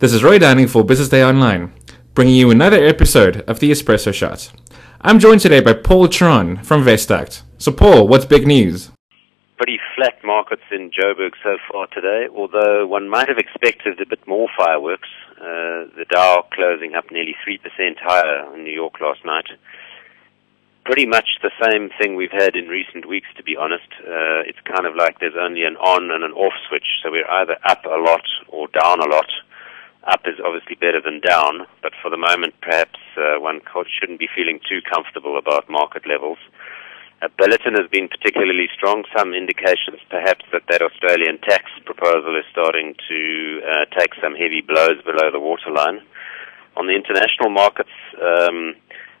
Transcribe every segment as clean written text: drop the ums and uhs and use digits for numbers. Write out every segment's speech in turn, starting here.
This is Roy Downing for Business Day Online, bringing you another episode of the Espresso Shot. I'm joined today by Theron from Vestact. So Paul, what's big news? Pretty flat markets in Joburg so far today, although one might have expected a bit more fireworks. The Dow closing up nearly 3% higher in New York last night. Pretty much the same thing we've had in recent weeks, to be honest. It's kind of like there's only an on and an off switch, so we're either up a lot or down a lot. Up is obviously better than down, but for the moment perhaps one shouldn't be feeling too comfortable about market levels. Billiton has been particularly strong. Some indications perhaps that Australian tax proposal is starting to take some heavy blows below the waterline. On the international markets,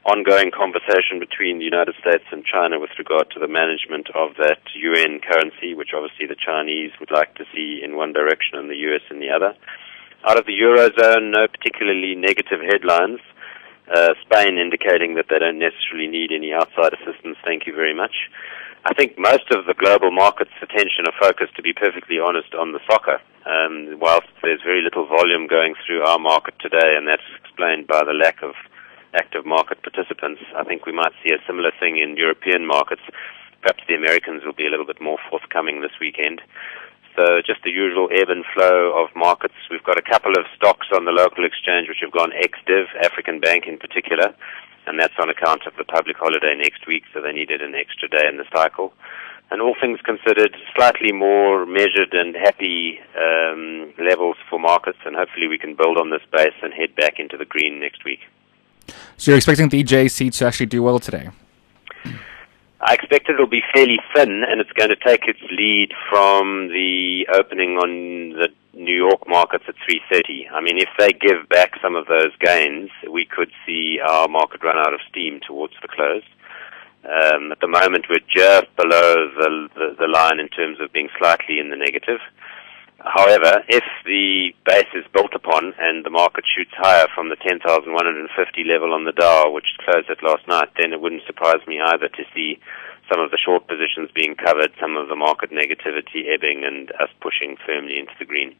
ongoing conversation between the United States and China with regard to the management of that UN currency, which obviously the Chinese would like to see in one direction and the US in the other. Out of the Eurozone, no particularly negative headlines. Spain indicating that they don't necessarily need any outside assistance, thank you very much. I think most of the global markets' attention are focused, to be perfectly honest, on the soccer. Whilst there's very little volume going through our market today, and that's explained by the lack of active market participants, I think we might see a similar thing in European markets. Perhaps the Americans will be a little bit more forthcoming this weekend. So just the usual ebb and flow of markets. We've got a couple of stocks on the local exchange which have gone ex-div, African Bank in particular, and that's on account of the public holiday next week, so they needed an extra day in the cycle. And all things considered, slightly more measured and happy levels for markets, and hopefully we can build on this base and head back into the green next week. So you're expecting the EJC to actually do well today? I expect it'll be fairly thin, and it's going to take its lead from the opening on the New York markets at 3:30. I mean, if they give back some of those gains, we could see our market run out of steam towards the close. At the moment, we're just below the line in terms of being slightly in the negative. However, if the base is built upon and the market shoots higher from the 10,150 level on the Dow, which closed at last night, then it wouldn't surprise me either to see some of the short positions being covered, some of the market negativity ebbing, and us pushing firmly into the green.